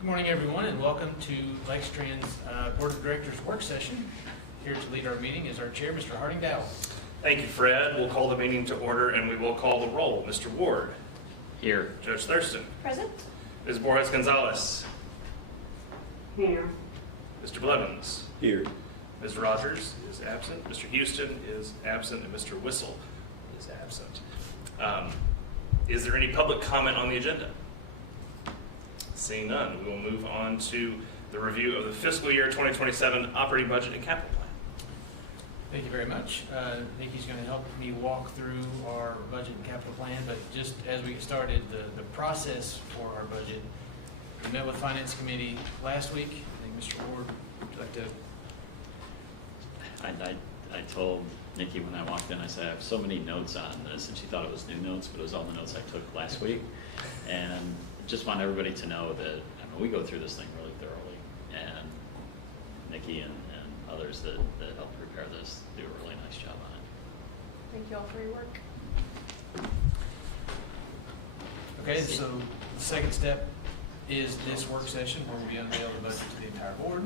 Good morning, everyone, and welcome to Lextran's Board of Directors work session. Here to lead our meeting is our chair, Mr. Harding Dowell. Thank you, Fred. We'll call the meeting to order and we will call the roll. Mr. Ward. Here. Judge Thurston. Present. Ms. Borges Gonzalez. Here. Mr. Blevins. Here. Ms. Rogers is absent. Mr. Houston is absent. And Mr. Whistle is absent. Is there any public comment on the agenda? Seeing none, we will move on to the review of the fiscal year 2027 operating budget and capital plan. Thank you very much. Nikki's going to help me walk through our budget and capital plan, but just as we get started, the process for our budget, we met with Finance Committee last week. I think Mr. Ward, would you like to? I told Nikki when I walked in, I said, I have so many notes on this, and she thought it was new notes, but it was all the notes I took last week. And just want everybody to know that we go through this thing really thoroughly, and Nikki and others that helped prepare this do a really nice job on it. Thank you all for your work. Okay, so the second step is this work session where we unveil the budget to the entire board.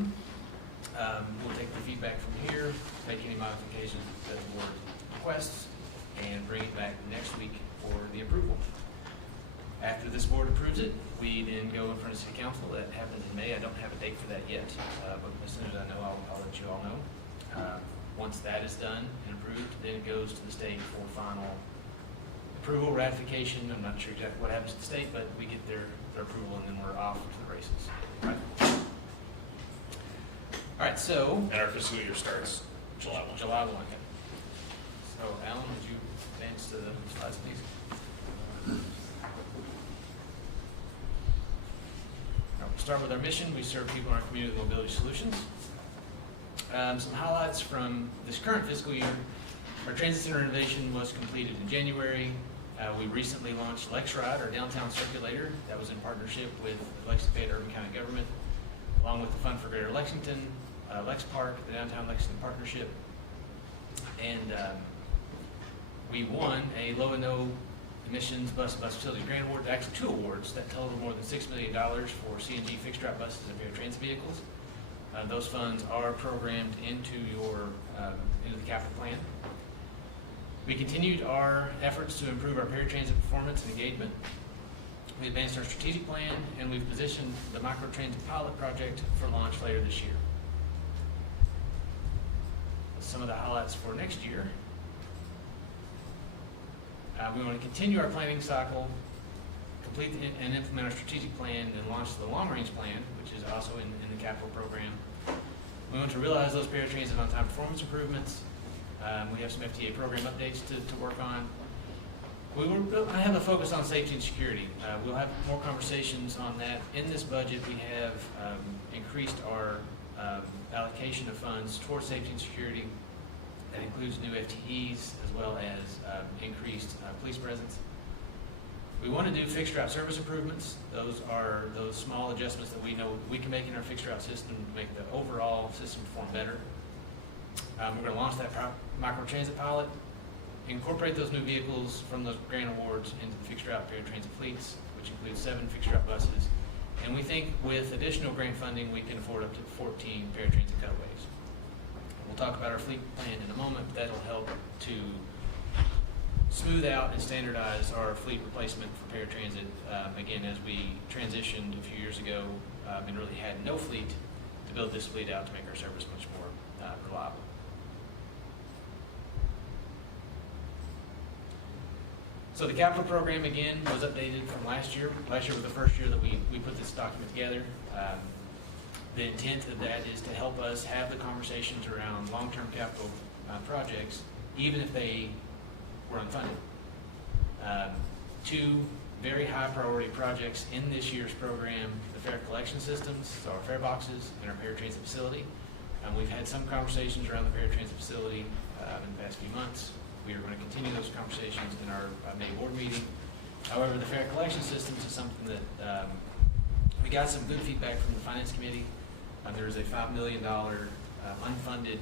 We'll take the feedback from here, make any modifications that the board requests, and bring it back next week for the approval. After this board approves it, we then go in front of City Council. That happens in May. I don't have a date for that yet, but as soon as I know, I'll let you all know. Once that is done and approved, then it goes to the state for final approval, ratification. I'm not sure exactly what happens to the state, but we get their approval, and then we're off to the races. Right. All right, so. And our fiscal year starts July 1. July 1. Okay. So, Alan, would you advance to the slides, please? We'll start with our mission. We serve people in our community with mobility solutions. Some highlights from this current fiscal year. Our transit center renovation was completed in January. We recently launched Lextran, our downtown circulator. That was in partnership with the Lexington Urban County Government, along with the Fund for Greater Lexington, Lex Park, the Downtown Lexington Partnership. And we won a low and no emissions bus facility grant award, actually 2 awards that totaled more than $6 million for CNG fixed route buses and paratransit vehicles. Those funds are programmed into into the capital plan. We continued our efforts to improve our paratransit performance and engagement. We advanced our strategic plan, and we've positioned the microtransit pilot project for launch later this year. Some of the highlights for next year. We want to continue our planning cycle, complete and implement our strategic plan, and launch the long-range plan, which is also in the capital program. We want to realize those paratransit on-time performance improvements. We have some FTA program updates to work on. I have a focus on safety and security. We'll have more conversations on that. In this budget, we have increased our allocation of funds towards safety and security. That includes new FTEs as well as increased police presence. We want to do fixed route service improvements. Those are those small adjustments that we know we can make in our fixed route system to make the overall system perform better. We're going to launch that microtransit pilot, incorporate those new vehicles from those grant awards into the fixed route paratransit fleets, which includes 7 fixed route buses. And we think with additional grant funding, we can afford up to 14 paratransit cutaways. We'll talk about our fleet plan in a moment, but that'll help to smooth out and standardize our fleet replacement for paratransit. Again, as we transitioned a few years ago and really had no fleet, to build this fleet out to make our service much more reliable. So the capital program, again, was updated from last year. Last year was the first year that we put this document together. The intent of that is to help us have the conversations around long-term capital projects, even if they were unfunded. 2 very high priority projects in this year's program: the fare collection systems, so our fare boxes, and our paratransit facility. We've had some conversations around the paratransit facility in the past few months. We are going to continue those conversations in our May board meeting. However, the fare collection systems is something that we got some good feedback from the Finance Committee. There is a $5 million unfunded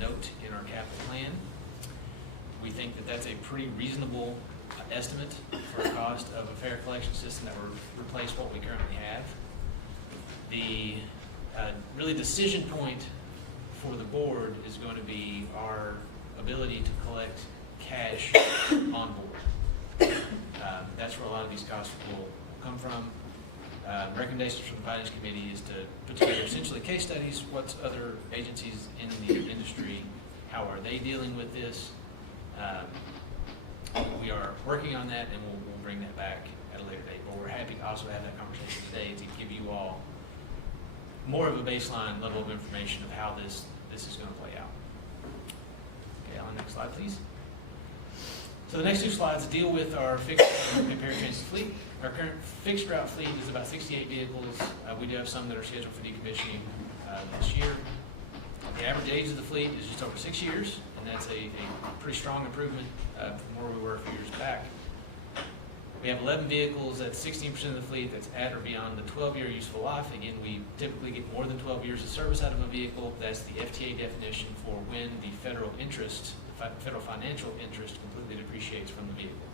note in our capital plan. We think that that's a pretty reasonable estimate for a cost of a fare collection system that would replace what we currently have. The really decision point for the board is going to be our ability to collect cash on board. That's where a lot of these costs will come from. Recommendations from the Finance Committee is to put together essentially case studies. What's other agencies in the industry, how are they dealing with this? We are working on that, and we'll bring that back at a later date. But we're happy to also have that conversation today to give you all more of a baseline level of information of how this is going to play out. Okay, on the next slide, please. So the next two slides deal with our fixed and paratransit fleet. Our current fixed route fleet is about 68 vehicles. We do have some that are scheduled for decommissioning this year. The average age of the fleet is just over 6 years, and that's a pretty strong improvement from where we were a few years back. We have 11 vehicles, that's 16% of the fleet that's at or beyond the 12-year useful life. Again, we typically get more than 12 years of service out of a vehicle. That's the FTA definition for when the federal interest, federal financial interest, completely depreciates from the vehicle.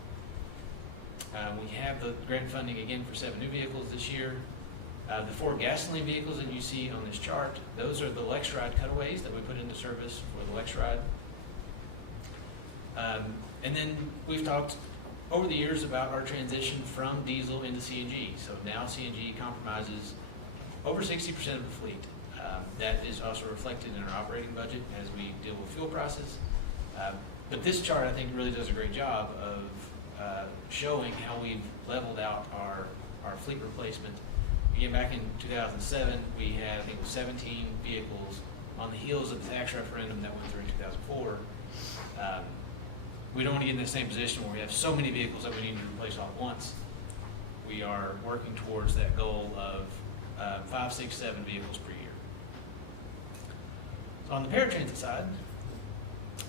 We have the grant funding again for 7 new vehicles this year. The 4 gasoline vehicles that you see on this chart, those are the Lextran cutaways that we put into service for the Lextran. And then we've talked over the years about our transition from diesel into CNG. So now CNG compromises over 60% of the fleet. That is also reflected in our operating budget as we deal with fuel prices. But this chart, I think, really does a great job of showing how we've leveled out our fleet replacement. Again, back in 2007, we had, I think, 17 vehicles on the heels of the tax referendum that went through in 2004. We don't want to get in the same position where we have so many vehicles that we need to replace all at once. We are working towards that goal of 5, 6, 7 vehicles per year. So on the paratransit side,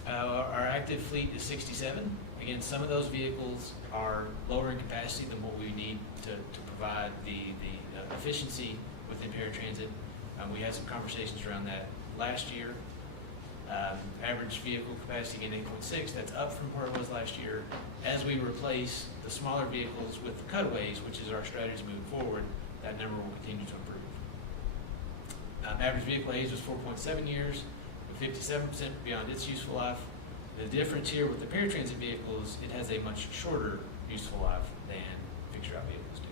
our active fleet is 67. Again, some of those vehicles are lower in capacity than what we need to provide the efficiency within paratransit. We had some conversations around that last year. Average vehicle capacity again 8.6, that's up from where it was last year. As we replace the smaller vehicles with the cutaways, which is our strategy moving forward, that number will continue to improve. Average vehicle age was 4.7 years, with 57% beyond its useful life. The difference here with the paratransit vehicles, it has a much shorter useful life than fixed route vehicles do.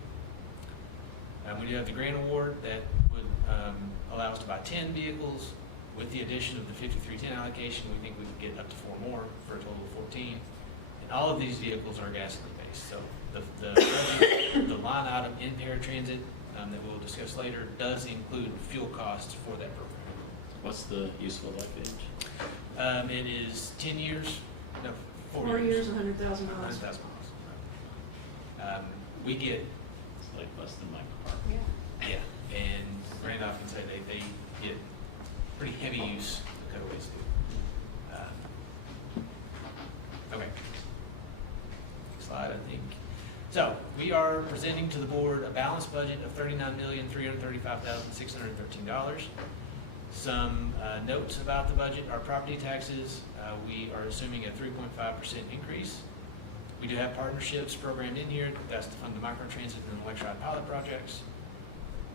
We do have the grant award that would allow us to buy 10 vehicles. With the addition of the 5310 allocation, we think we could get up to 4 more for a total of 14. And all of these vehicles are gasoline based. So the line item in paratransit that we'll discuss later does include fuel costs for that program. What's the useful life age? It is 10 years, no, 4 years, 100,000 miles. 100,000 miles. We get, It's like less than my car. Yeah. yeah, and Randolph can say they get pretty heavy use, the cutaways do. Okay. Next slide, I think. So we are presenting to the board a balanced budget of $39,335,613. Some notes about the budget. Our property taxes, we are assuming a 3.5% increase. We do have partnerships programmed in here. That's to fund the microtransit and the Lextran pilot projects.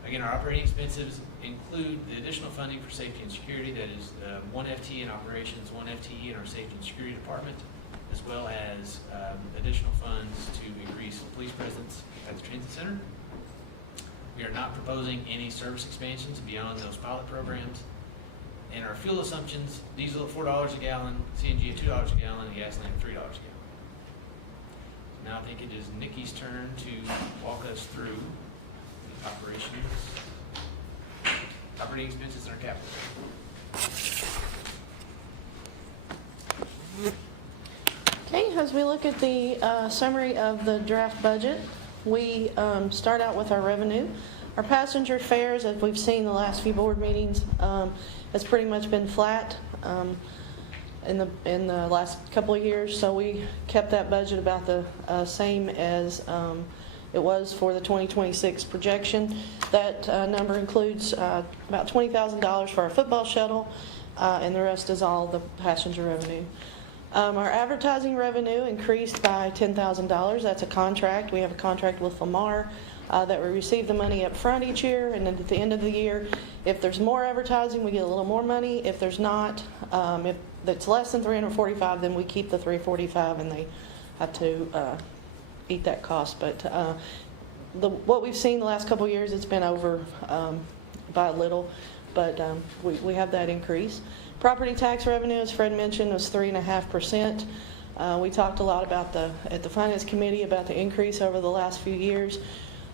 Again, our operating expenses include the additional funding for safety and security, that is 1 FTE in operations, 1 FTE in our safety and security department, as well as additional funds to increase police presence at the transit center. We are not proposing any service expansions beyond those pilot programs. And our fuel assumptions, diesel at $4 a gallon, CNG at $2 a gallon, and gasoline at $3 a gallon. Now I think it is Nikki's turn to walk us through operating expenses and our capital. Okay, as we look at the summary of the draft budget, we start out with our revenue. Our passenger fares, as we've seen the last few board meetings, has pretty much been flat in the last couple of years. So we kept that budget about the same as it was for the 2026 projection. That number includes about $20,000 for our football shuttle, and the rest is all the passenger revenue. Our advertising revenue increased by $10,000. That's a contract. We have a contract with Lamar that we receive the money up front each year, and then at the end of the year, if there's more advertising, we get a little more money. If there's not, if it's less than 345, then we keep the 345, and they have to eat that cost. But what we've seen the last couple of years, it's been over by a little, but we have that increase. Property tax revenue, as Fred mentioned, was 3.5%. We talked a lot about at the Finance Committee about the increase over the last few years.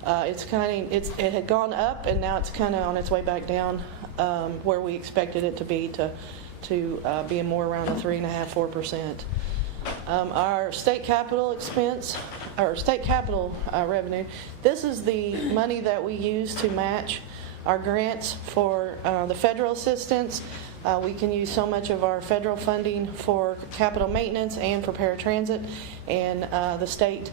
It had gone up, and now it's kind of on its way back down where we expected it to be being more around the 3.5–4%. Our state capital expense, or state capital revenue, this is the money that we use to match our grants for the federal assistance. We can use so much of our federal funding for capital maintenance and for paratransit, and the state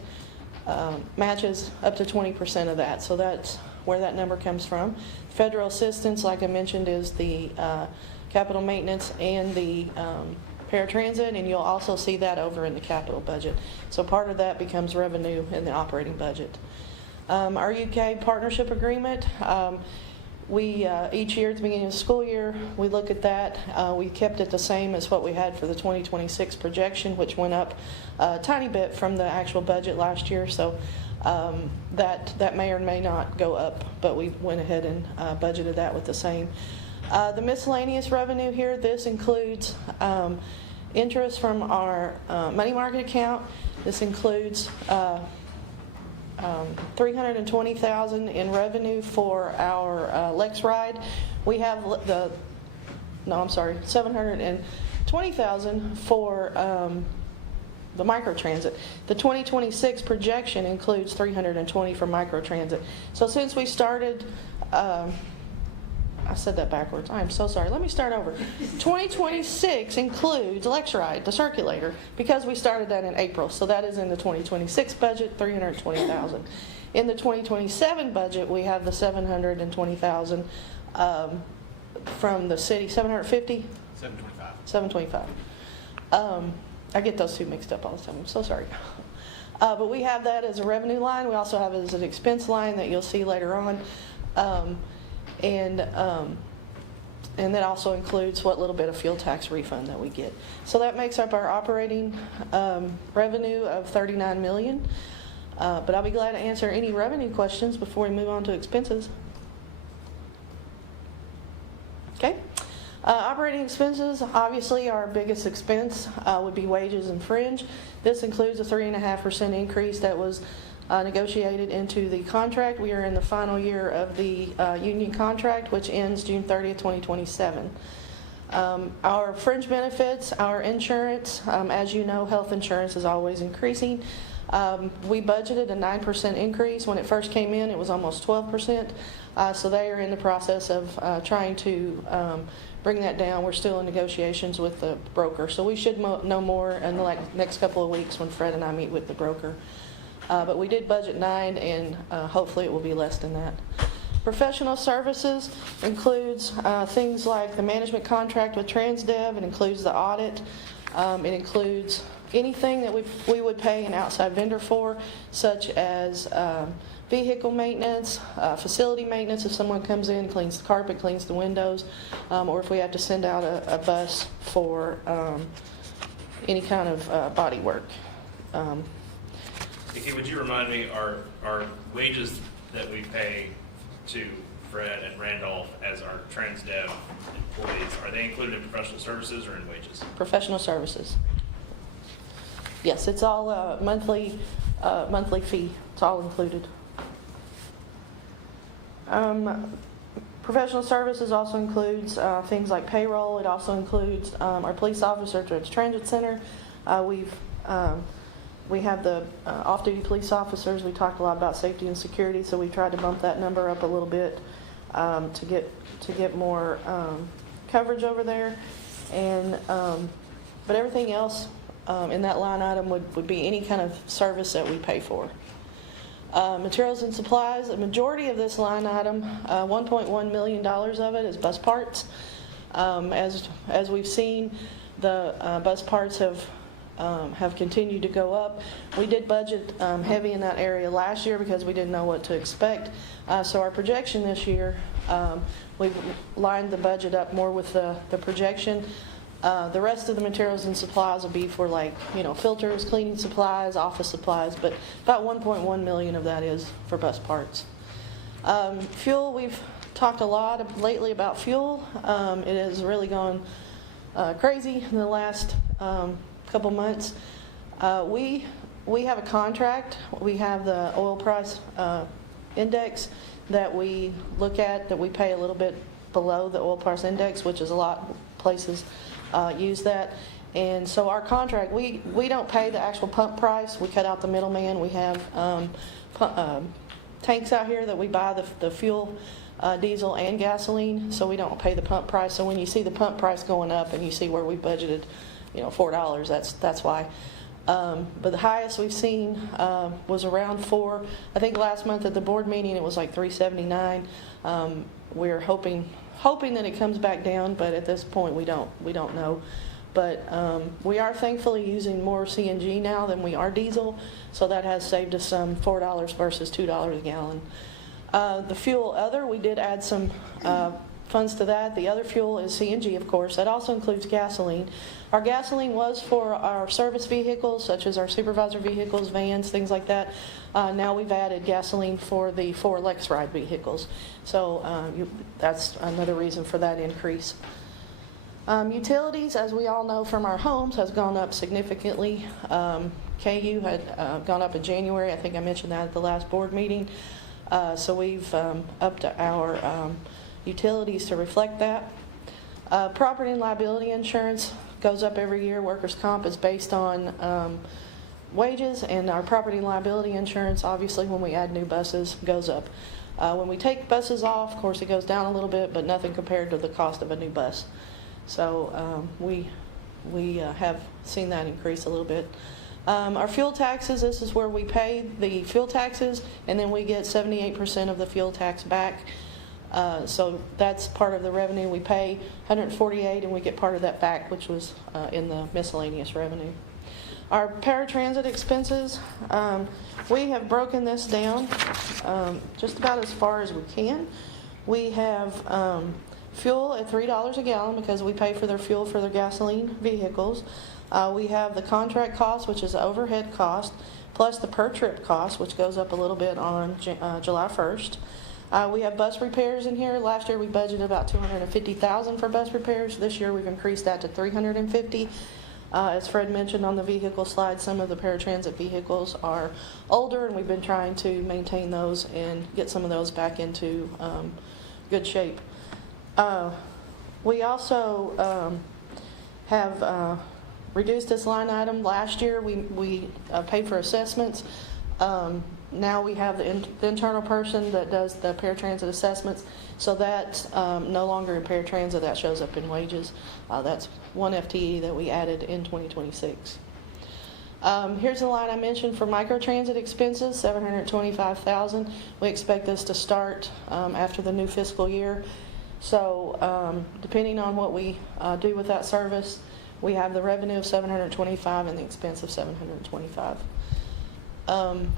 matches up to 20% of that. So that's where that number comes from. Federal assistance, like I mentioned, is the capital maintenance and the paratransit, and you'll also see that over in the capital budget. So part of that becomes revenue in the operating budget. Our UK partnership agreement, we each year at the beginning of the school year, we look at that. We kept it the same as what we had for the 2026 projection, which went up a tiny bit from the actual budget last year. So that may or may not go up, but we went ahead and budgeted that with the same. The miscellaneous revenue here, this includes interest from our money market account. This includes $320,000 in revenue for our Lextran. We have $720,000 for the microtransit. The 2026 projection includes $320,000 for microtransit. So since we started, I said that backwards. I am so sorry. Let me start over. 2026 includes Lextran, the circulator, because we started that in April. So that is in the 2026 budget, $320,000. In the 2027 budget, we have the $720,000 from the city. $750? $725. I get those two mixed up all the time. I'm so sorry. But we have that as a revenue line. We also have it as an expense line that you'll see later on. And that also includes what little bit of fuel tax refund that we get. So that makes up our operating revenue of $39 million. But I'll be glad to answer any revenue questions before we move on to expenses. Okay. Operating expenses, obviously our biggest expense would be wages and fringe. This includes a 3.5% increase that was negotiated into the contract. We are in the final year of the union contract, which ends June 30th, 2027. Our fringe benefits, our insurance, as you know, health insurance is always increasing. We budgeted a 9% increase. When it first came in, it was almost 12%. So they are in the process of trying to bring that down. We're still in negotiations with the broker. So we should know more in the next couple of weeks when Fred and I meet with the broker. But we did budget 9, and hopefully it will be less than that. Professional services includes things like the management contract with TransDev. It includes the audit. It includes anything that we would pay an outside vendor for, such as vehicle maintenance, facility maintenance if someone comes in, cleans the carpet, cleans the windows, or if we have to send out a bus for any kind of body work. Nikki, would you remind me, our wages that we pay to Fred and Randolph as our TransDev employees, are they included in professional services or in wages? Professional services. Yes, it's all monthly fee. It's all included. Professional services also includes things like payroll. It also includes our police officer to its transit center. We have the off-duty police officers. We talked a lot about safety and security, so we tried to bump that number up a little bit to get more coverage over there. And but everything else in that line item would be any kind of service that we pay for. Materials and supplies. The majority of this line item, $1.1 million of it, is bus parts. As we've seen, the bus parts have have continued to go up. We did budget heavy in that area last year because we didn't know what to expect. So our projection this year, we've lined the budget up more with the projection. The rest of the materials and supplies will be for, like, filters, cleaning supplies, office supplies, but about 1.1 million of that is for bus parts. Fuel, we've talked a lot lately about fuel. It has really gone crazy in the last couple months. We have a contract. We have the oil price index that we look at, that we pay a little bit below the oil price index, which is a lot of places use that. And so our contract, we don't pay the actual pump price. We cut out the middleman. We have tanks out here that we buy the fuel, diesel and gasoline, so we don't pay the pump price. So when you see the pump price going up and you see where we budgeted, $4, that's why. But the highest we've seen was around $4. I think last month at the board meeting it was like $3.79. We're hoping that it comes back down, but at this point we don't know. But we are thankfully using more CNG now than we are diesel, so that has saved us some $4 versus $2 a gallon. The fuel other, we did add some funds to that. The other fuel is CNG, of course. That also includes gasoline. Our gasoline was for our service vehicles, such as our supervisor vehicles, vans, things like that. Now we've added gasoline for the 4 Lextran vehicles. So that's another reason for that increase. Utilities, as we all know from our homes, has gone up significantly. KU had gone up in January. I think I mentioned that at the last board meeting. So we've upped our utilities to reflect that. Property and liability insurance goes up every year. Workers' comp is based on wages, and our property and liability insurance, obviously, when we add new buses, goes up. When we take buses off, of course, it goes down a little bit, but nothing compared to the cost of a new bus. So we have seen that increase a little bit. Our fuel taxes, this is where we pay the fuel taxes, and then we get 78% of the fuel tax back. So that's part of the revenue. We pay $148, and we get part of that back, which was in the miscellaneous revenue. Our paratransit expenses, we have broken this down just about as far as we can. We have fuel at $3 a gallon because we pay for their fuel for their gasoline vehicles. We have the contract cost, which is the overhead cost, plus the per trip cost, which goes up a little bit on July 1st. We have bus repairs in here. Last year we budgeted about $250,000 for bus repairs. This year we've increased that to $350,000. As Fred mentioned on the vehicle slide, some of the paratransit vehicles are older, and we've been trying to maintain those and get some of those back into good shape. We also have reduced this line item. Last year we paid for assessments. Now we have the internal person that does the paratransit assessments, so that's no longer in paratransit. That shows up in wages. That's one FTE that we added in 2026. Here's the line I mentioned for microtransit expenses, $725,000. We expect this to start after the new fiscal year. So depending on what we do with that service, we have the revenue of $725 and the expense of $725.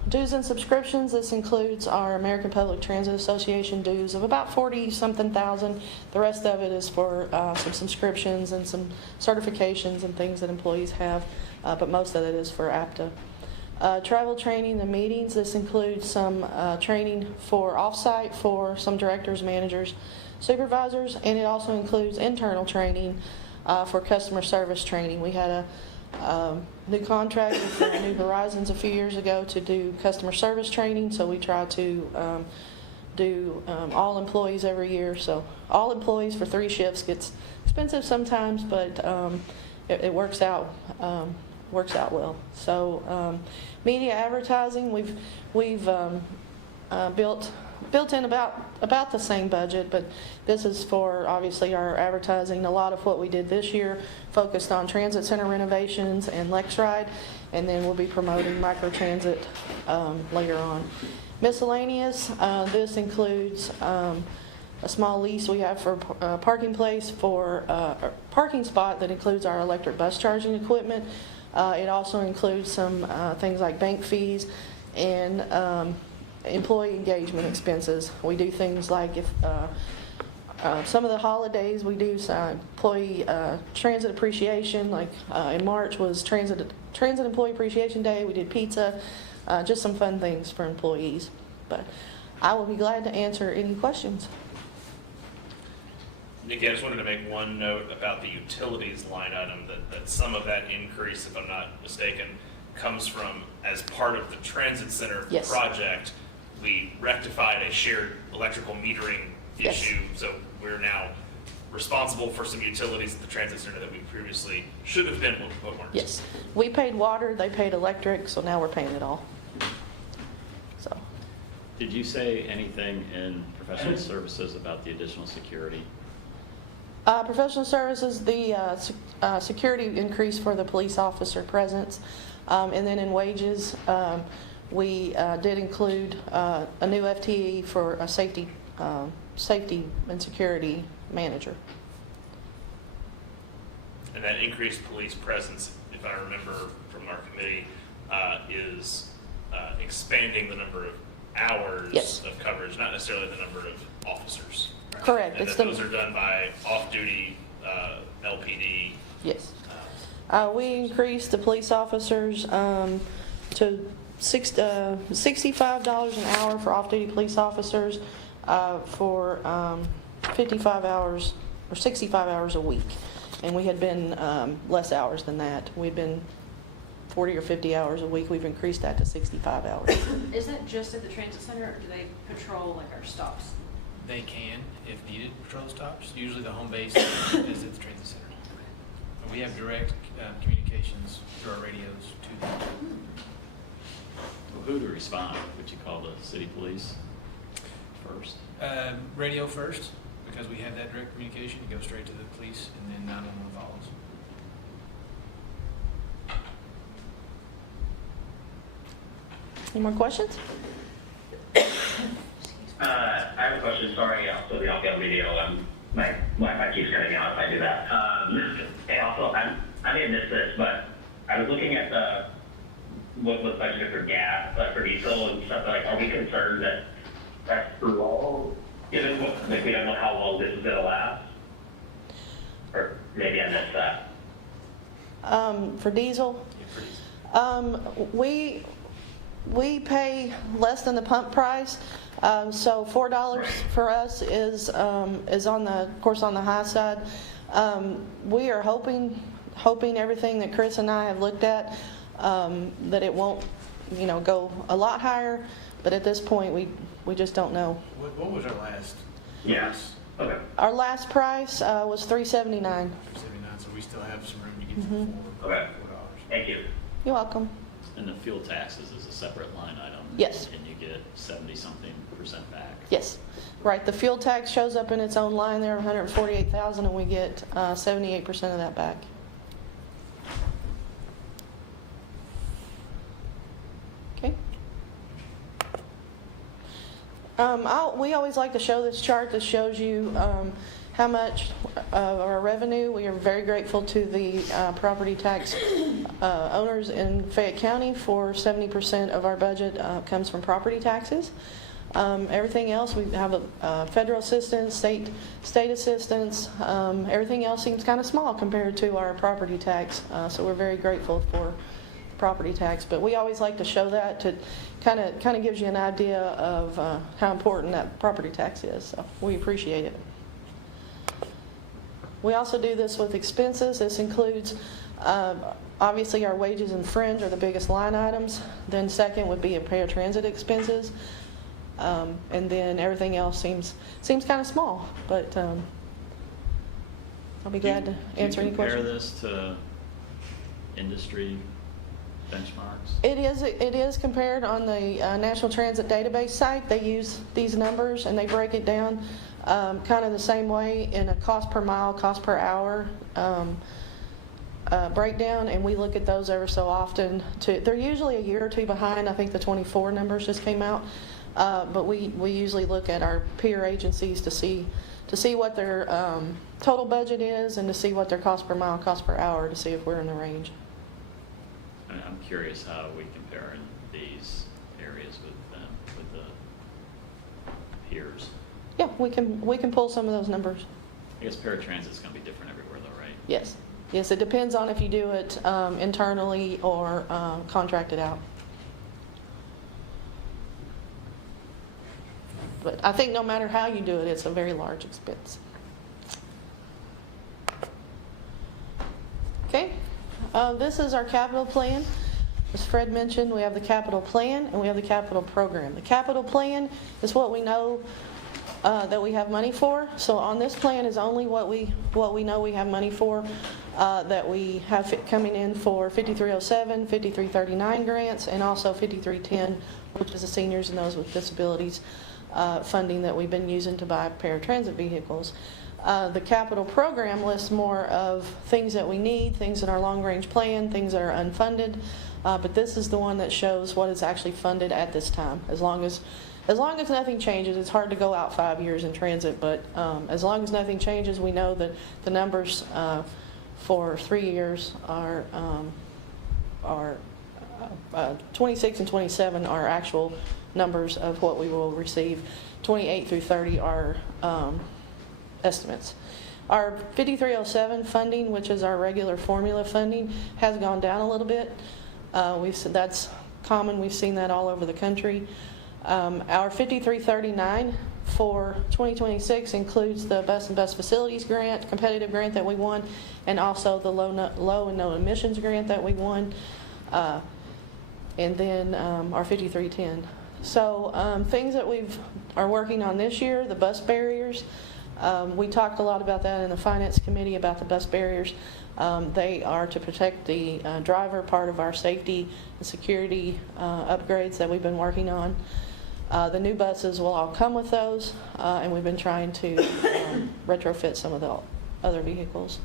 Dues and subscriptions, this includes our American Public Transit Association dues of about 40-something thousand. The rest of it is for some subscriptions and some certifications and things that employees have, but most of it is for APTA. Travel training and meetings, this includes some training for off-site for some directors, managers, supervisors, and it also includes internal training for customer service training. We had a new contract with New Horizons a few years ago to do customer service training, so we try to do all employees every year. So all employees for 3 shifts gets expensive sometimes, but it works out well. So media advertising, we've built in about the same budget, but this is for obviously our advertising. A lot of what we did this year focused on transit center renovations and Lextran, and then we'll be promoting microtransit later on. Miscellaneous, this includes a small lease we have for parking place for a parking spot that includes our electric bus charging equipment. It also includes some things like bank fees and employee engagement expenses. We do things like if some of the holidays we do employee transit appreciation, like in March was transit employee appreciation day. We did pizza, just some fun things for employees. But I will be glad to answer any questions. Nikki, I just wanted to make one note about the utilities line item, that some of that increase, if I'm not mistaken, comes from, as part of the transit center Yes. project, we rectified a shared electrical metering Yes. issue, so we're now responsible for some utilities at the transit center that we previously should have been, but weren't. Yes, we paid water, they paid electric, so now we're paying it all. So, Did you say anything in professional services about the additional security? professional services, the security increase for the police officer presence, and then in wages, we did include a new FTE for a safety and security manager. And that increased police presence, if I remember from our committee, is expanding the number of hours Yes. of coverage, not necessarily the number of officers. Right? Correct. And It's that the- those are done by off-duty LPD. Yes. We increased the police officers to $65 an hour for off-duty police officers for 55 hours or 65 hours a week. And we had been less hours than that. We'd been 40 or 50 hours a week. We've increased that to 65 hours. Is that just at the transit center, or do they patrol like our stops? They can, if needed, patrol stops. Usually the home base is at the transit center. And we have direct communications through our radios to them. Well, who to respond? Would you call the city police first? Radio first, because we have that direct communication. You go straight to the police, and then 911 follows. Any more questions? I have a question. Sorry, also we don't get video. My Wi-Fi keeps cutting out if I do that. And also, I may have missed this, but I was looking at what was budgeted for gas, for diesel and stuff. Like, are we concerned that that's too low, given like we don't know how long this is gonna last? Or maybe I missed that. For diesel, Yeah, pretty. we pay less than the pump price, so $4 for us is on the, of course, on the high side. We are hoping everything that Chris and I have looked at, that it won't, go a lot higher. But at this point, we just don't know. What was our last? Yes. Okay. Our last price was $3.79. 379, so we still have some room to get to $4. Okay. Thank you. You're welcome. And the fuel taxes is a separate line item. Yes. And you get 70-something% back. Yes, right. The fuel tax shows up in its own line there, $148,000, and we get 78% of that back. Okay. We always like to show this chart that shows you how much of our revenue. We are very grateful to the property tax owners in Fayette County for 70% of our budget comes from property taxes. Everything else, we have a federal assistance, state assistance. Everything else seems kind of small compared to our property tax. So we're very grateful for property tax. But we always like to show that to kind of gives you an idea of how important that property tax is. So we appreciate it. We also do this with expenses. This includes, obviously, our wages and fringe are the biggest line items. Then second would be paratransit expenses. And then everything else seems kind of small, but I'll be glad to answer any questions. Do you compare this to industry benchmarks? It is compared on the National Transit Database site. They use these numbers and they break it down kind of the same way in a cost per mile, cost per hour breakdown, and we look at those ever so often. They're usually a year or two behind. I think the 24 numbers just came out, but we usually look at our peer agencies to see what their total budget is and to see what their cost per mile, cost per hour to see if we're in the range. curious how we compare in these areas with the peers. Yeah, we can pull some of those numbers. I guess paratransit's gonna be different everywhere though, right? Yes. Yes, it depends on if you do it internally or contracted out. But I think no matter how you do it, it's a very large expense. Okay, this is our capital plan. As Fred mentioned, we have the capital plan and we have the capital program. The capital plan is what we know that we have money for. So on this plan is only what we know we have money for, that we have coming in for 5307, 5339 grants, and also 5310, which is the seniors and those with disabilities funding that we've been using to buy paratransit vehicles. The capital program lists more of things that we need, things in our long-range plan, things that are unfunded, but this is the one that shows what is actually funded at this time. As long as nothing changes, it's hard to go out 5 years in transit, but as long as nothing changes, we know that the numbers for 3 years are 26 and 27 are actual numbers of what we will receive. 28 through 30 are estimates. Our 5307 funding, which is our regular formula funding, has gone down a little bit. That's common. We've seen that all over the country. Our 5339 for 2026 includes the Bus and Bus Facilities grant, competitive grant that we won, and also the low and no emissions grant that we won, and then our 5310. So things that are working on this year, the bus barriers. We talked a lot about that in the Finance Committee about the bus barriers. They are to protect the driver, part of our safety and security upgrades that we've been working on. The new buses will all come with those, and we've been trying to retrofit some of the other vehicles.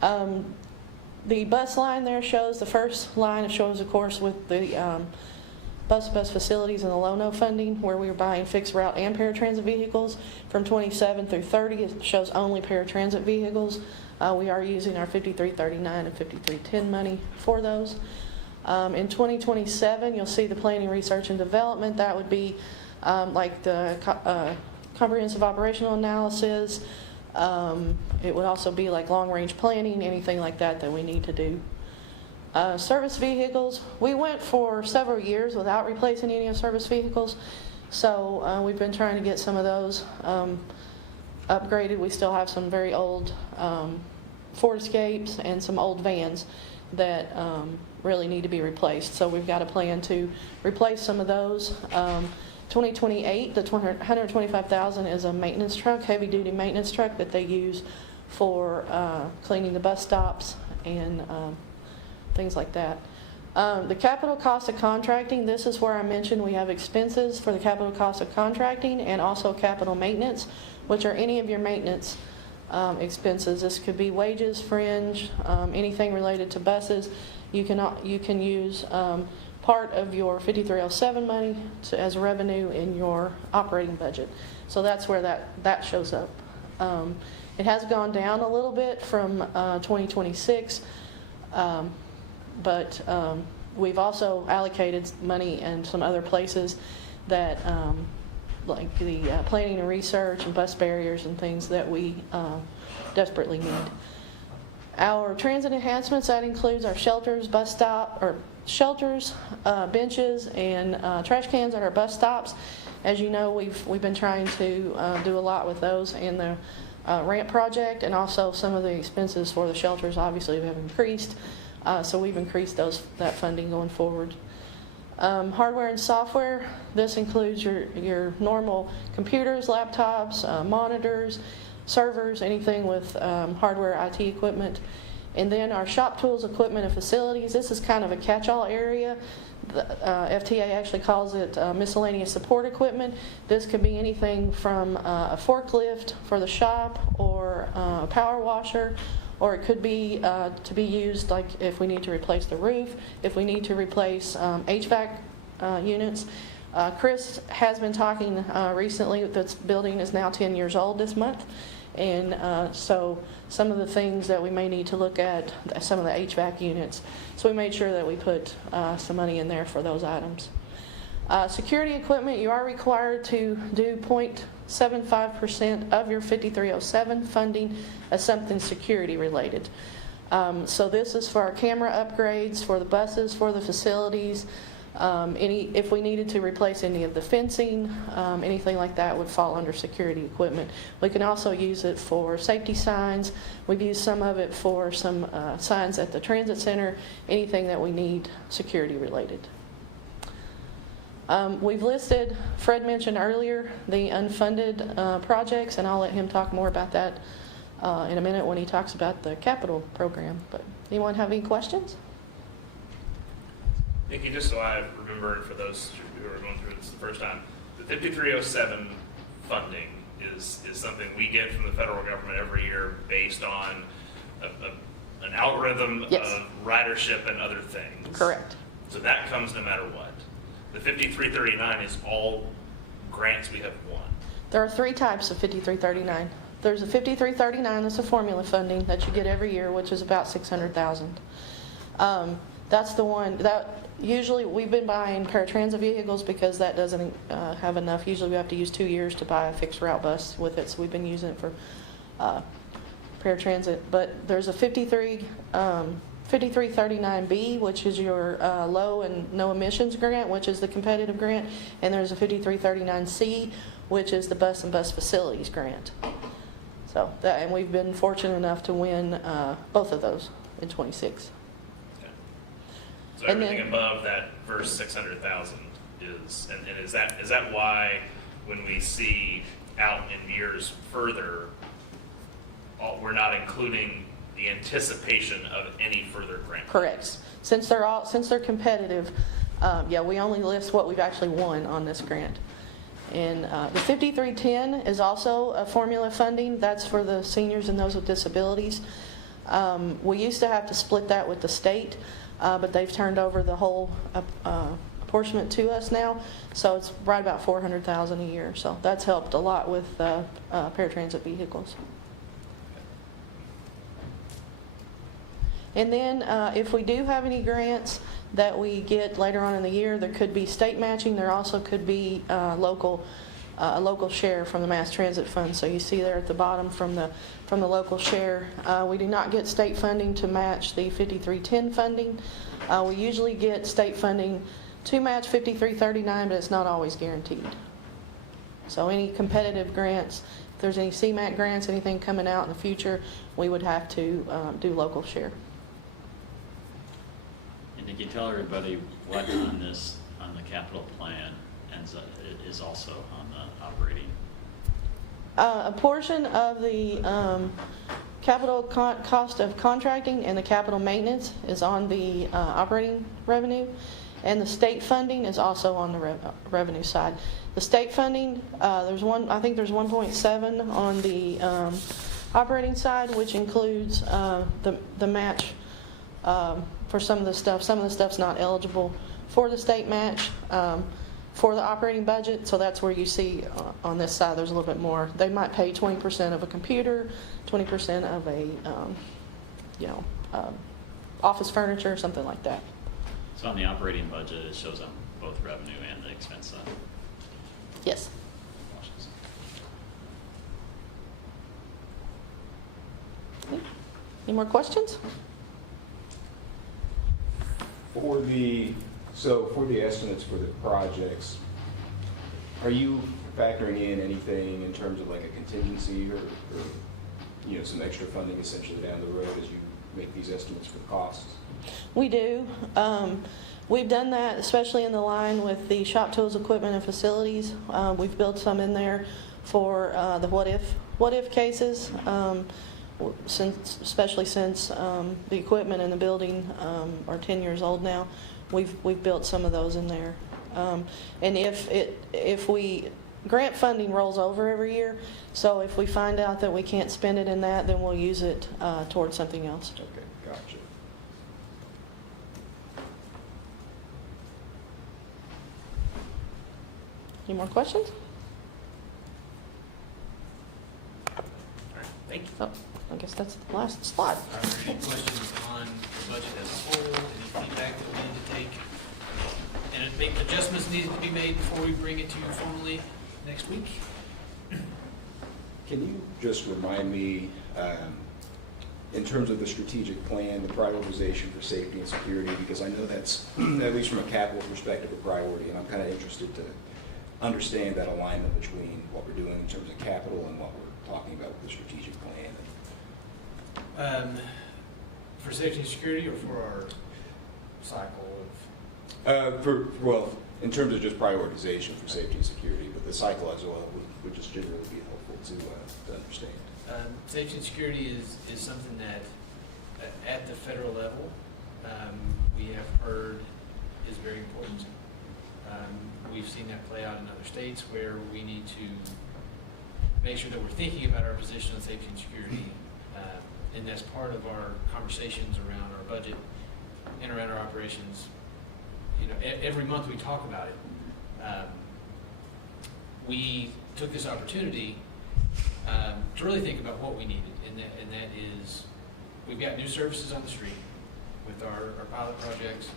The bus line there shows, the first line shows, of course, with the bus facilities and the low-no funding, where we were buying fixed route and paratransit vehicles. From 27 through 30, it shows only paratransit vehicles. We are using our 5339 and 5310 money for those. In 2027, you'll see the planning, research, and development. That would be like the comprehensive operational analysis. It would also be like long-range planning, anything like that that we need to do. Service vehicles, we went for several years without replacing any of service vehicles, so we've been trying to get some of those upgraded. We still have some very old Ford Escapes and some old vans that really need to be replaced, so we've got a plan to replace some of those. 2028, the $125,000 is a maintenance truck, heavy-duty maintenance truck that they use for cleaning the bus stops and things like that. The capital cost of contracting, this is where I mentioned we have expenses for the capital cost of contracting and also capital maintenance, which are any of your maintenance expenses. This could be wages, fringe, anything related to buses. You can use part of your 5307 money as revenue in your operating budget. So that's where that shows up. It has gone down a little bit from 2026. But we've also allocated money in some other places that, like the planning and research and bus barriers and things that we desperately need. Our transit enhancements, that includes our shelters, bus stop, or shelters, benches, and trash cans at our bus stops. As you know, we've been trying to do a lot with those and the ramp project, and also some of the expenses for the shelters obviously have increased. So we've increased that funding going forward. Hardware and software, this includes your normal computers, laptops, monitors, servers, anything with hardware IT equipment. And then our shop tools, equipment, and facilities. This is kind of a catch-all area. The FTA actually calls it miscellaneous support equipment. This could be anything from a forklift for the shop, or a power washer, or it could be to be used like if we need to replace the roof, if we need to replace HVAC units. Chris has been talking recently, this building is now 10 years old this month, And so some of the things that we may need to look at, some of the HVAC units. So we made sure that we put some money in there for those items. Security equipment, you are required to do 0.75% of your 5307 funding as something security related. So this is for our camera upgrades, for the buses, for the facilities. If we needed to replace any of the fencing, anything like that would fall under security equipment. We can also use it for safety signs. We've used some of it for some signs at the transit center, anything that we need security related. We've listed, Fred mentioned earlier, the unfunded projects, and I'll let him talk more about that in a minute when he talks about the capital program. But anyone have any questions? Nikki, just so I remember, and for those who are going through this the first time, the 5307 funding is something we get from the federal government every year based on an algorithm Yes. of ridership and other things. Correct. So that comes no matter what. The 5339 is all grants we have won. There are three types of 5339. There's a 5339 that's a formula funding that you get every year, which is about $600,000. That's the one that usually we've been buying paratransit vehicles because that doesn't have enough. Usually we have to use 2 years to buy a fixed route bus with it, so we've been using it for paratransit. But there's a 5339B, which is your low and no emissions grant, which is the competitive grant, and there's a 5339C, which is the bus and bus facilities grant. So that, and we've been fortunate enough to win both of those in 26. Okay. So And everything then- above that first 600,000 is, and is that why when we see out in years further, we're not including the anticipation of any further grant? Correct. Since they're competitive, yeah, we only list what we've actually won on this grant. And the 5310 is also a formula funding. That's for the seniors and those with disabilities. We used to have to split that with the state, but they've turned over the whole apportionment to us now. So it's right about $400,000 a year. So that's helped a lot with paratransit vehicles. And then if we do have any grants that we get later on in the year, there could be state matching. There also could be a local share from the Mass Transit Fund. So you see there at the bottom from the local share. We do not get state funding to match the 5310 funding. We usually get state funding to match 5339, but it's not always guaranteed. So any competitive grants, if there's any CMAQ grants, anything coming out in the future, we would have to do local share. And Nikki, tell everybody what on the capital plan is also on the operating. A portion of the capital cost of contracting and the capital maintenance is on the operating revenue, and the state funding is also on the revenue side. The state funding, I think there's 1.7 on the operating side, which includes the match for some of the stuff. Some of the stuff's not eligible for the state match for the operating budget, so that's where you see on this side there's a little bit more. They might pay 20% of a computer, 20% of a office furniture, something like that. So on the operating budget, it shows on both revenue and the expense side. Yes. Any more questions? For the estimates for the projects, are you factoring in anything in terms of like a contingency or some extra funding essentially down the road as you make these estimates for costs? We do. We've done that, especially in the line with the shop tools, equipment, and facilities. We've built some in there for the what if cases, especially since the equipment and the building are 10 years old now. We've built some of those in there. And if we grant funding rolls over every year, so if we find out that we can't spend it in that, then we'll use it towards something else. Okay, gotcha. Any more questions? Thank you. Oh, I guess that's the last slide. Are there any questions on the budget as a whole, any feedback that we need to take? And if make adjustments needed to be made before we bring it to you formally next week? Can you just remind me, in terms of the strategic plan, the prioritization for safety and security, because I know that's, at least from a capital perspective, a priority, and I'm kind of interested to understand that alignment between what we're doing in terms of capital and what we're talking about with the strategic plan. For safety and security or for our cycle Well, in terms of just prioritization for safety and security, but the cycle as well would just generally be helpful to understand. safety and security is something that, at the federal level, we have heard is very important. We've seen that play out in other states where we need to make sure that we're thinking about our position on safety and security. And that's part of our conversations around our budget and around our operations. You know, every month we talk about it. We took this opportunity to really think about what we needed, and that is, we've got new services on the street with our pilot projects.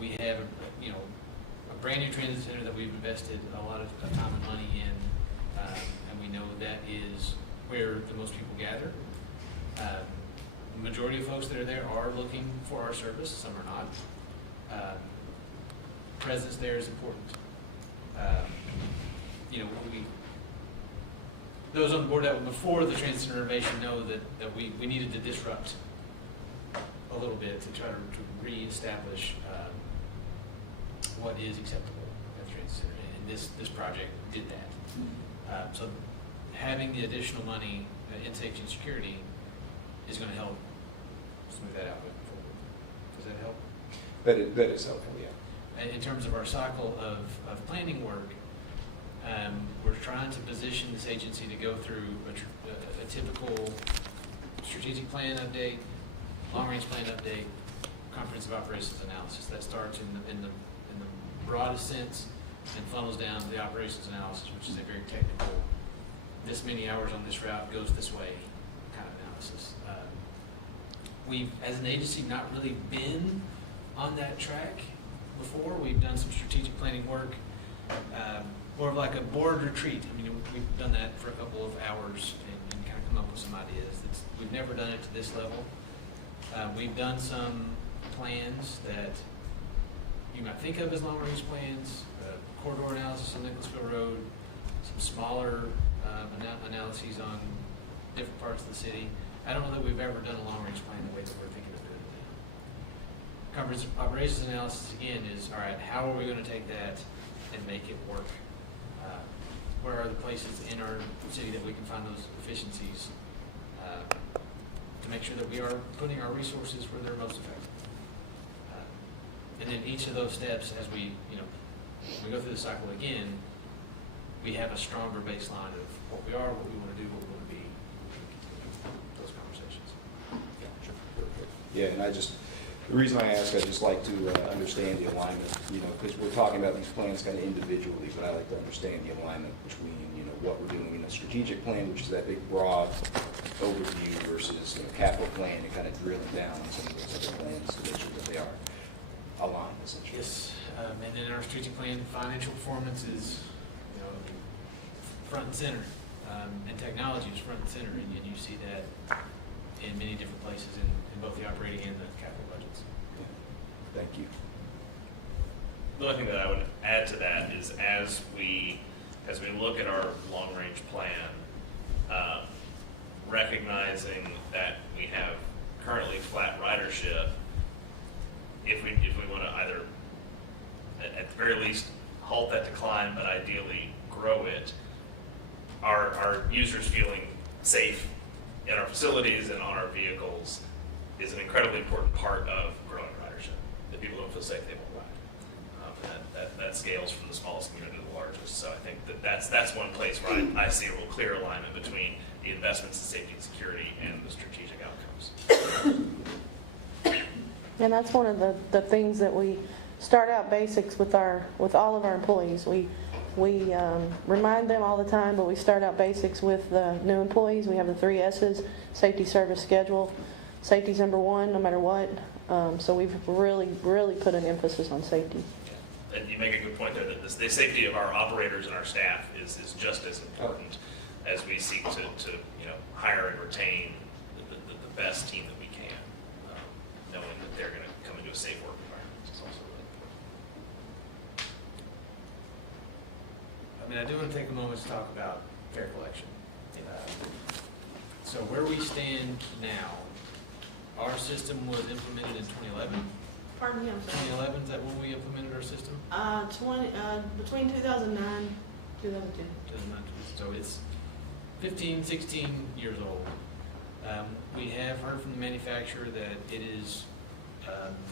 We have a brand new transit center that we've invested a lot of time and money in, and we know that is where the most people gather. The majority of folks that are there are looking for our service, some are not. Presence there is important. Those on board that were before the transit center renovation know that we needed to disrupt a little bit to try to reestablish what is acceptable at the transit center, and this project did that. So having the additional money in safety and security is going to help smooth that out moving forward. Does that help? That is helpful, yeah. In terms of our cycle of planning work, we're trying to position this agency to go through a typical strategic plan update, long-range plan update, comprehensive operations analysis. That starts in the broadest sense and funnels down to the operations analysis, which is a very technical, this many hours on this route goes this way kind of analysis. We've, as an agency, not really been on that track before. We've done some strategic planning work, more of like a board retreat. I mean, we've done that for a couple of hours and kind of come up with some ideas. We've never done it to this level. We've done some plans that you might think of as long-range plans, corridor analysis on Nicholasville Road, some smaller analyses on different parts of the city. I don't know that we've ever done a long-range plan the way that we're thinking of doing it now. Comprehensive operations analysis, again, is, all right, how are we going to take that and make it work? Where are the places in our city that we can find those efficiencies to make sure that we are putting our resources where they're most effective? And then each of those steps, as we go through the cycle again, we have a stronger baseline of what we are, what we want to do, what we want to be. Those conversations. Yeah, and the reason I ask, I just like to understand the alignment, because we're talking about these plans kind of individually, but I like to understand the alignment between, what we're doing in a strategic plan, which is that big broad overview, versus capital plan and kind of drilling down on some of those other plans to make sure that they are aligned, essentially. Yes, and then our strategic plan, financial performance is, front and center, and technology is front and center, and you see that in many different places in both the operating and the capital budgets. Thank you. The only thing that I would add to that is as we look at our long-range plan, recognizing that we have currently flat ridership, if we want to either, at the very least, halt that decline, but ideally grow it, our users feeling safe in our facilities and on our vehicles is an incredibly important part of growing ridership. If people don't feel safe, they won't ride. That scales from the smallest community to the largest. So I think that's one place where I see a real clear alignment between the investments in safety and security and the strategic outcomes. And that's one of the things that we start out basics with all of our employees. We We remind them all the time, but we start out basics with the new employees. We have the 3 S's, safety, service, schedule. Safety's number one, no matter what. So we've really put an emphasis on safety. And you make a good point there that the safety of our operators and our staff is just as important as we seek to hire and retain the best team that we can, knowing that they're going to come into a safe work environment is also really important. I mean, I do want to take a moment to talk about fare collection. So where we stand now, our system was implemented in 2011. Pardon me, I'm sorry. 2011, is that when we implemented our system? Between 2009 2010. 2009. So it's 15, 16 years old. We have heard from the manufacturer that it is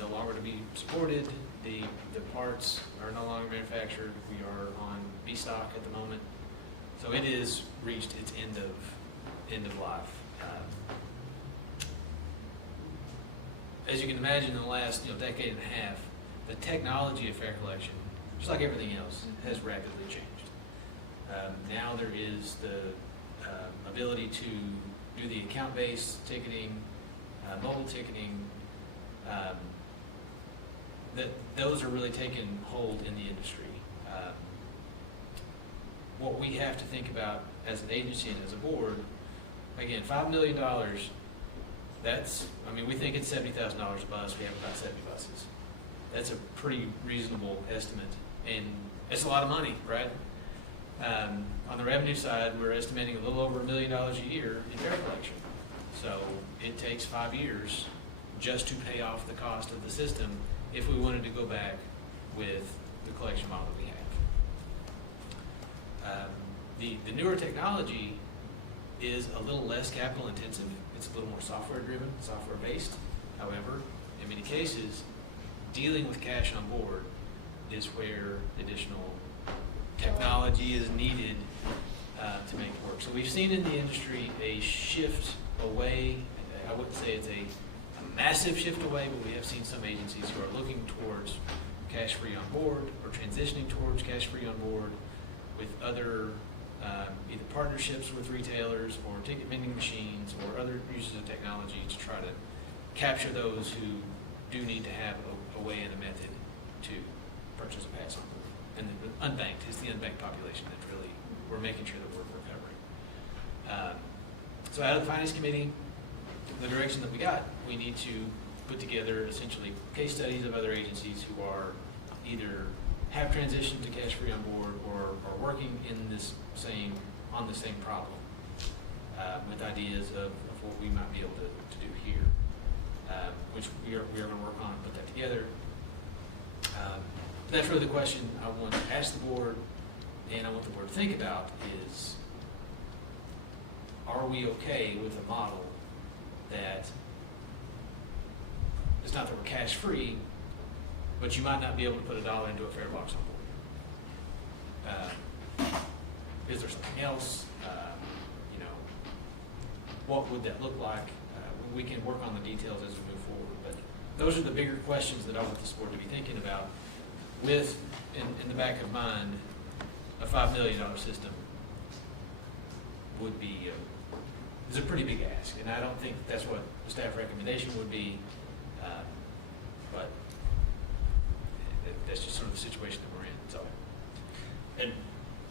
no longer to be supported. The parts are no longer manufactured. We are on B stock at the moment. So it has reached its end of life. As you can imagine, in the last decade and a half, the technology of fare collection, just like everything else, has rapidly changed. Now there is the ability to do the account-based ticketing, mobile ticketing. Those are really taking hold in the industry. What we have to think about as an agency and as a board, again, $5 million. We think it's $70,000 a bus. We have about 70 buses. That's a pretty reasonable estimate, and it's a lot of money, right? On the revenue side, we're estimating a little over $1 million a year in fare collection. So it takes 5 years just to pay off the cost of the system if we wanted to go back with the collection model we have. The newer technology is a little less capital intensive. It's a little more software driven, software based. However, in many cases, dealing with cash on board is where additional technology is needed to make it work. So we've seen in the industry a shift away. I wouldn't say it's a massive shift away, but we have seen some agencies who are looking towards cash free on board or transitioning towards cash free on board with other either partnerships with retailers or ticket vending machines or other uses of technology to try to capture those who do need to have a way and a method to purchase a pass on board. And the unbanked is the unbanked population that really we're making sure that we're recovering. So out of the Finance Committee, the direction that we got, we need to put together essentially case studies of other agencies who are either have transitioned to cash free on board or are working on the same problem with ideas of what we might be able to do here, which we are going to work on and put that together. That's really the question I want to ask the board, and I want the board to think about is, are we okay with a model that it's not that we're cash free, but you might not be able to put $1 into a fare box on board? Is there something else? What would that look like? We can work on the details as we move forward, but those are the bigger questions that I want this board to be thinking about with, in the back of mind, a $5 million system would be, is a pretty big ask, and I don't think that's what the staff recommendation would be, but that's just sort of the situation that we're in. So, And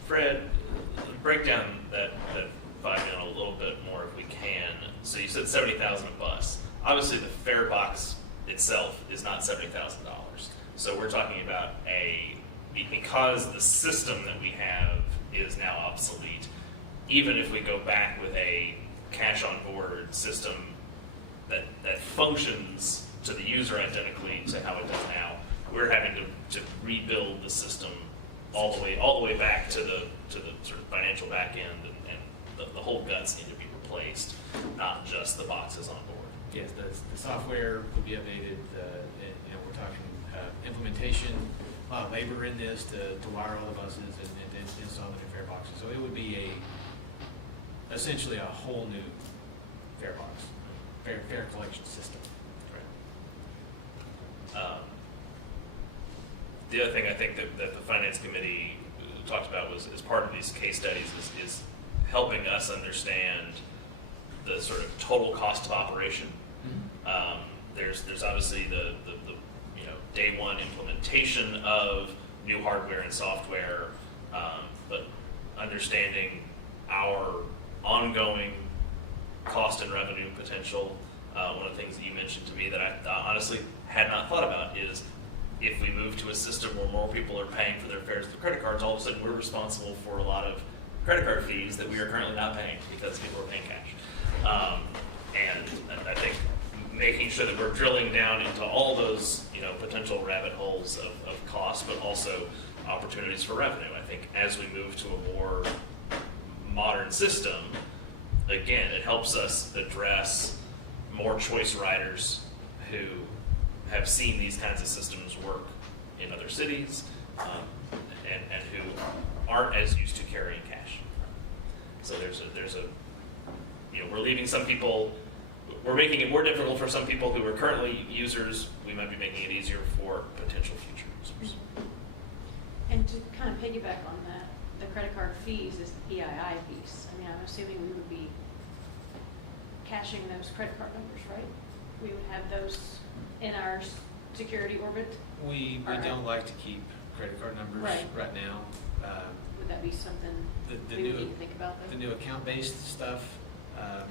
Fred, break down that 5 million a little bit more if we can. So you said $70,000 a bus. Obviously, the fare box itself is not $70,000. So we're talking about because the system that we have is now obsolete. Even if we go back with a cash on board system that functions to the user identically to how it does now, we're having to rebuild the system all the way back to the sort of financial back end, and the whole guts need to be replaced, not just the boxes on board. yes, the software will be updated. We're talking implementation, a lot of labor in this to wire all the buses and install the new fare boxes. So it would be essentially a whole new fare box, fare collection system. The other thing I think that the Finance Committee talked about was, as part of these case studies, is helping us understand the sort of total cost of operation. There's obviously the day one implementation of new hardware and software, but understanding our ongoing cost and revenue potential. One of the things that you mentioned to me that I honestly had not thought about is if we move to a system where more people are paying for their fares with credit cards, all of a sudden we're responsible for a lot of credit card fees that we are currently not paying because people are paying cash. And I think making sure that we're drilling down into all those potential rabbit holes of cost, but also opportunities for revenue. I think as we move to a more modern system, again, it helps us address more choice riders who have seen these kinds of systems work in other cities and who aren't as used to carrying cash. So there's a we're leaving some people, we're making it more difficult for some people who are currently users. We might be making it easier for potential future users. And to kind of piggyback on that, the credit card fees is the PII piece. I mean, I'm assuming we would be caching those credit card numbers, right? We would have those in our security orbit? We Alright. don't like to keep credit card numbers Right. now. Would that be something The we would new need to think about the though? new account-based stuff,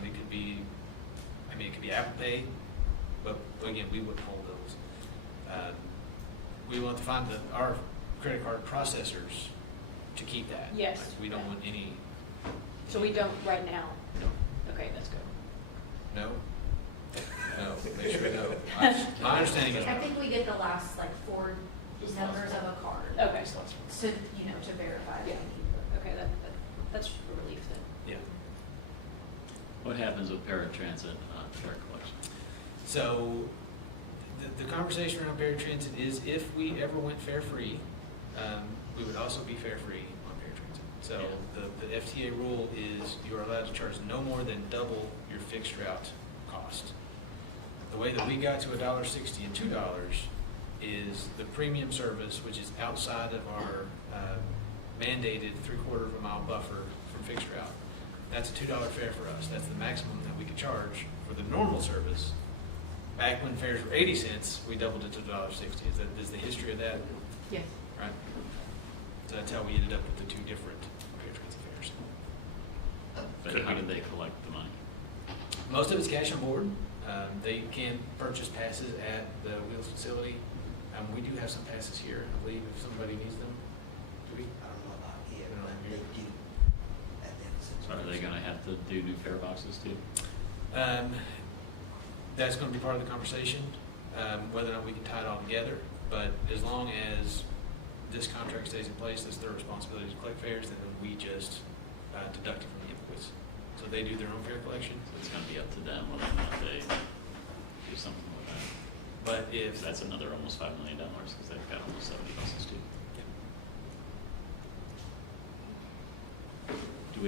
it could be, it could be Apple Pay, but again, we wouldn't hold those. We want to find our credit card processors to keep that. Yes. Like, we don't want any. So we don't right now? No. Okay, that's good. No. No. Make sure no. My understanding is. I think we get the last like 4 numbers of a card. Okay. To, to verify. Yeah. Okay, that's a relief then. Yeah. What happens with paratransit fare collection? So, the conversation around paratransit is if we ever went fare-free, we would also be fare-free on paratransit. So, the FTA rule is you are allowed to charge no more than double your fixed route cost. The way that we got to $1.60 and $2 is the premium service, which is outside of our mandated 3/4 mile buffer from fixed route. That's a $2 fare for us. That's the maximum that we could charge for the normal service. Back when fares were 80 cents, we doubled it to $1.60. Is the history of that? Yes. Right. So that's how we ended up with the two different paratransit fares. But Could how we- do they collect the money? Most of it's cash on board. They can purchase passes at the Wheels facility. We do have some passes here, I believe, if somebody needs them. Do we? I don't know about it, but they do at the So are they gonna have to do new fare boxes too? That's going to be part of the conversation, whether or not we can tie it all together. But as long as this contract stays in place, it's their responsibility to collect fares, then we just deduct it from the invoice. So they do their own fare collection. So it's gonna be up to them whether or not they do something with that. But if If that's another almost $5 million, because they've got almost 70 buses too. Do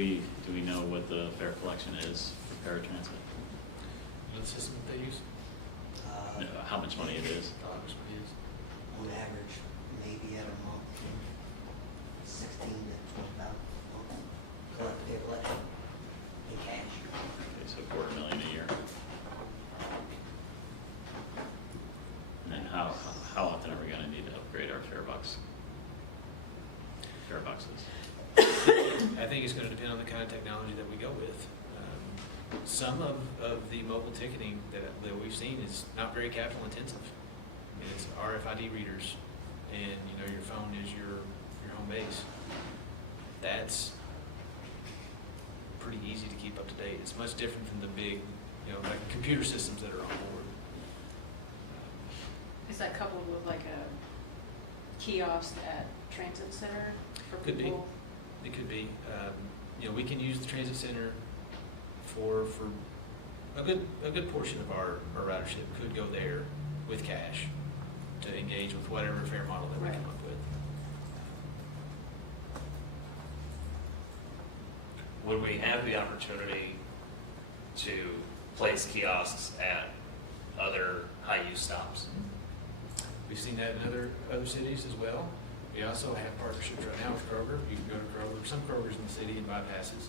we know what the fare collection is for paratransit? the system that they use, How much money it is? dollars what it is. on average, maybe at a month, 16 to 20,000 a month, collective collection in cash. Okay, so $250,000 a year. And then how often are we gonna need to upgrade our fare boxes? I think it's going to depend on the kind of technology that we go with. Some of the mobile ticketing that we've seen is not very capital intensive. I mean, it's RFID readers, and your phone is your home base. That's pretty easy to keep up to date. It's much different from the big, like computer systems that are on board. Is that coupled with like a kiosk at transit center for Could be. people? It could be. We can use the transit center for a good portion of our ridership could go there with cash to engage with whatever fare model that we Right. come up with. Would we have the opportunity to place kiosks at other high-use stops? We've seen that in other cities as well. We also have partnerships right now with Kroger. You can go to Kroger, some Krogers in the city and buy passes.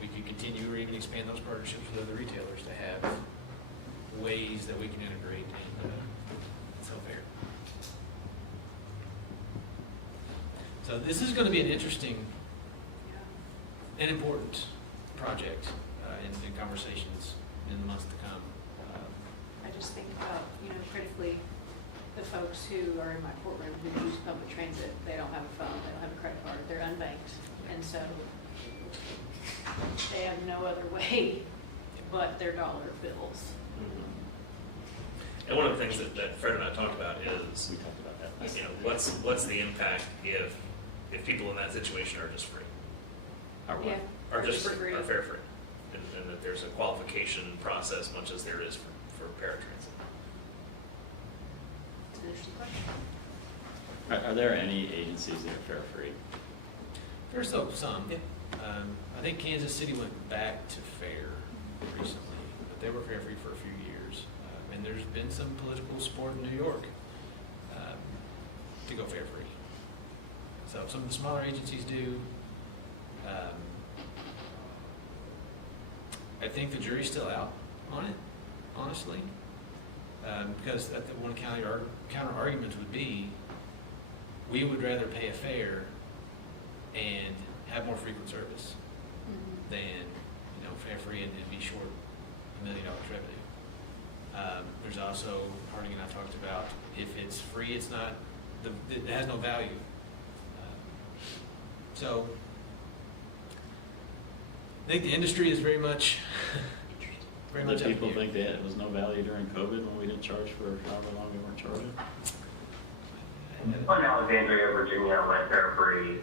We could continue or even expand those partnerships with other retailers to have ways that we can integrate and sell fair. So this is going to be an interesting and important project in conversations in the months to come. I just think about, critically, the folks who are in my courtroom who use public transit, they don't have a phone, they don't have a credit card, they're unbanked. And so they have no other way but their dollar bills. And one of the things that Fred and I talked about is, We talked about that. what's the impact if people in that situation are just free? Our what? Yeah. Are just free, free. are fare free. And that there's a qualification process much as there is for paratransit. It's an interesting question. Are there any agencies that are fare free? There's though some. I think Kansas City went back to fair recently, but they were fair free for a few years. And there's been some political support in New York to go fair free. So some of the smaller agencies do. I think the jury's still out on it, honestly, because one counter arguments would be, we would rather pay a fare and have more frequent service than fare free and be short $1 million revenue. There's also, Harding and I talked about, if it's free, it has no value. So I think the industry is very much Did up people here. think that it was no value during COVID when we didn't charge for however long we weren't charging? In Alexandria, Virginia, went fare free.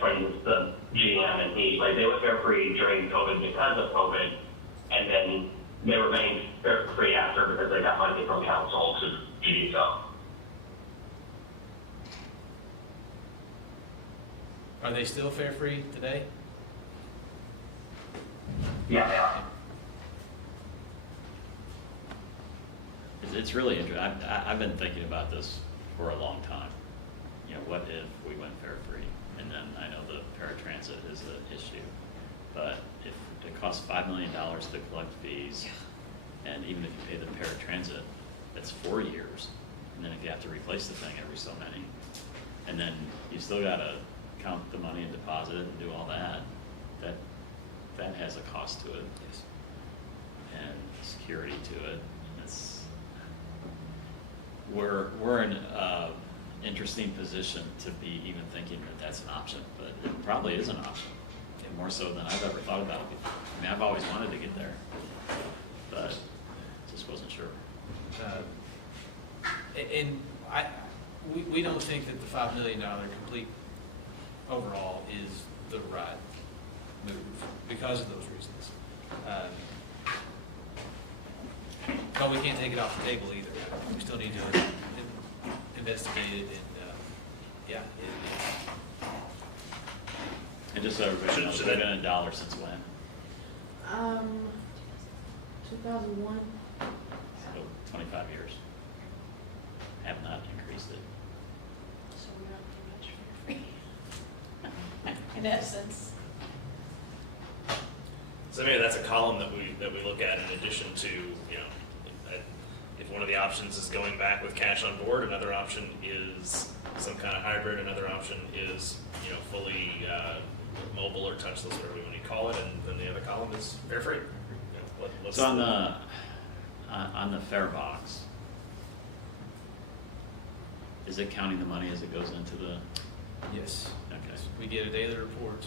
For instance, the GM and he, they went fare free during COVID because of COVID, and then they remained fare free after because they got money from council to do so. Are they still fare free today? Yeah, they are. It's really interesting. I've been thinking about this for a long time. What if we went fare free? And then I know the paratransit is an issue, but if it costs $5 million to collect fees, and even if you pay the paratransit, that's 4 years, and then if you have to replace the thing every so many, and then you still got to count the money and deposit it and do all that, that has a cost to it. Yes. And security to it. We're in an interesting position to be even thinking that that's an option, but it probably is an option, and more so than I've ever thought about it before. I mean, I've always wanted to get there, but just wasn't sure. And we don't think that the $5 million complete overall is the right move because of those reasons. But we can't take it off the table either. We still need to investigate it and, And just so everybody knows, Should we've that- been $1 since when? 2001. So 25 years. Have not increased it. So we don't do much fare free. In essence. So maybe that's a column that we look at in addition to, if one of the options is going back with cash on board, another option is some kind of hybrid, another option is, fully mobile or touchless, whatever you want to call it, and then the other column is fare free. What's So on the fare box, is it counting the money as it goes into the? yes. Okay. We get a daily report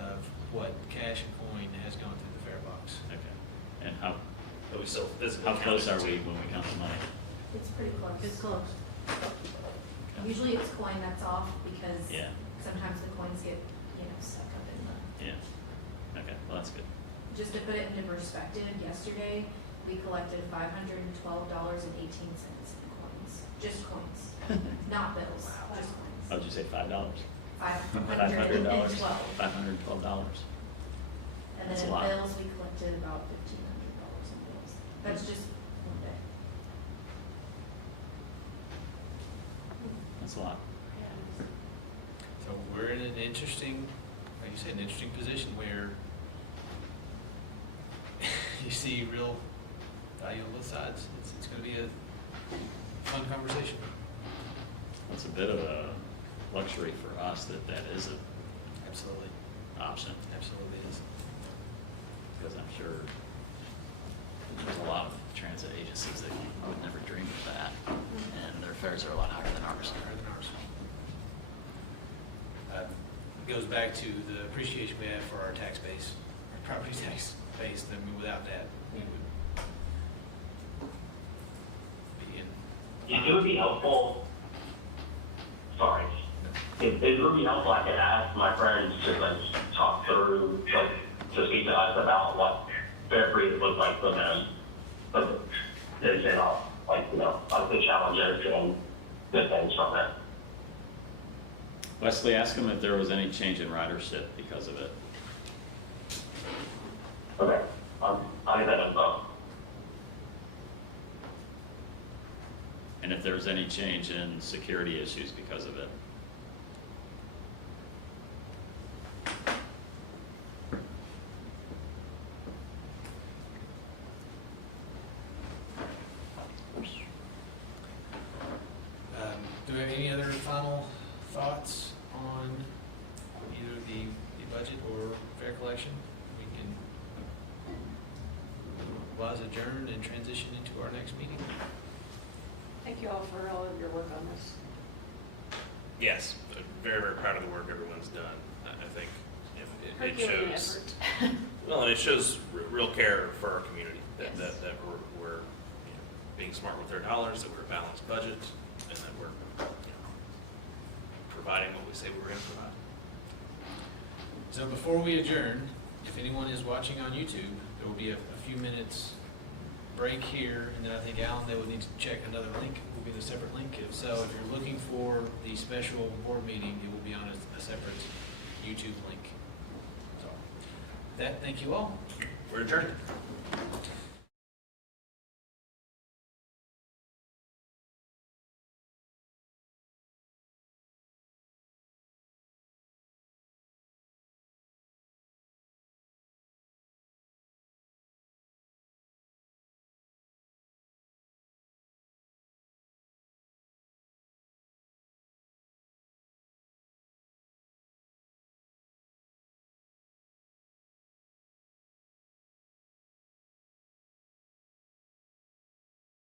of what cash and coin has gone through the fare box. Okay. And how But we still physically how close count are it. we when we count the money? It's pretty close. It's close. Okay. Usually it's coin that's off because Yeah. sometimes the coins get, stuck up in the. Yeah. Okay. Well, that's good. Just to put it into perspective, yesterday we collected $512.18 in coins, just coins, not bills, just coins. How'd you say $5? $512. $512. And That's then a lot. in bills, we collected about $1,500 in bills. That's just one day. That's a lot. Yeah. an interesting, like you said, an interesting position where you see real value on both sides. It's going to be a fun conversation. It's a bit of a luxury for us that is an Absolutely. option, Absolutely is. because I'm sure there's a lot of transit agencies that would never dream of that, and their fares are a lot higher than ours. Higher than ours. It goes back to the appreciation we have for our tax base, our property tax base. I mean, without that, we would be in. It would be helpful, sorry, it would be helpful, I could ask my friends to like talk through, like, to speak to us about what fair free would look like for them. But they say, like, you know, like the challenges and good things from it. Wesley, ask them if there was any change in ridership because of it. Okay, I'll get that info. And if there's any change in security issues because of it. Do we have any other final thoughts on either the budget or fare collection? We can otherwise adjourn and transition into our next meeting. Thank you all for all of your work on this. Yes, very, very proud of the work everyone's done. I think it Herculean shows, effort. well, and it shows real care for our community, that Yes. we're you know, being smart with our dollars, that we're a balanced budget, and that we're providing what we say we're going to provide. So before we adjourn, if anyone is watching on YouTube, there will be a few minutes break here, and then I think Alan, they will need to check another link. It will be in a separate link. If you're looking for the special board meeting, it will be on a separate YouTube link. So, with that, thank you all. We're adjourned.